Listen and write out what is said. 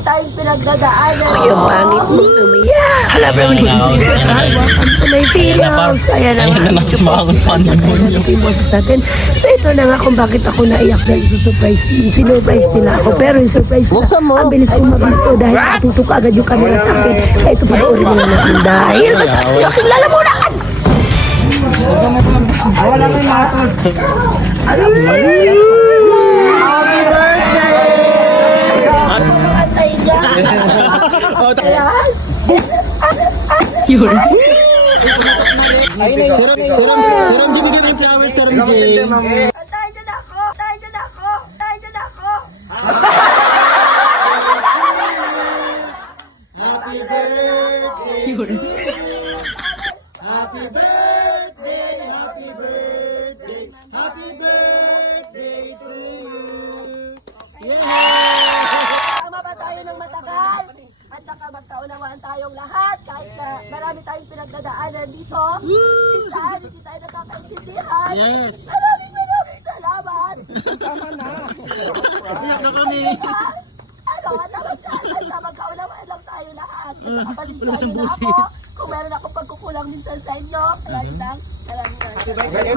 tayong pinagdadaanan. Kuya, pangit mong umiyak. Hala, bro, Welcome to my videos. Ayan na nga. Yung boses natin. So ito na nga kung bakit ako naiyak dahil sinurprise nila ako. Pero yung surprise na, ang bilis kong mabisto dahil natutok agad yung camera sa akin. Kaya ito panoorin mo na natin dahil masarap yung aking lalamunan! Wala kang matos. Yun. Seron, di bigyan mo yung flowers, Seron J. Tayo dyan ako! Tayo dyan ako! Tayo dyan ako! Happy birthday. Yun. Happy birthday. Happy birthday. Happy birthday to you. Tama ba tayo ng matagal? At saka magkaunawaan tayong lahat kahit na marami tayong pinagdadaanan dito. Saan hindi tayo nakakaintindihan. Yes. Maraming salamat. Tama na. Iyak na kami. Ano, at dapat sana magkaunawaan lang tayo lahat. At saka Wala pasensyahan siyang niyo na ako busis. kung meron akong pagkukulang minsan sa inyo. Maraming lang. Happy birthday.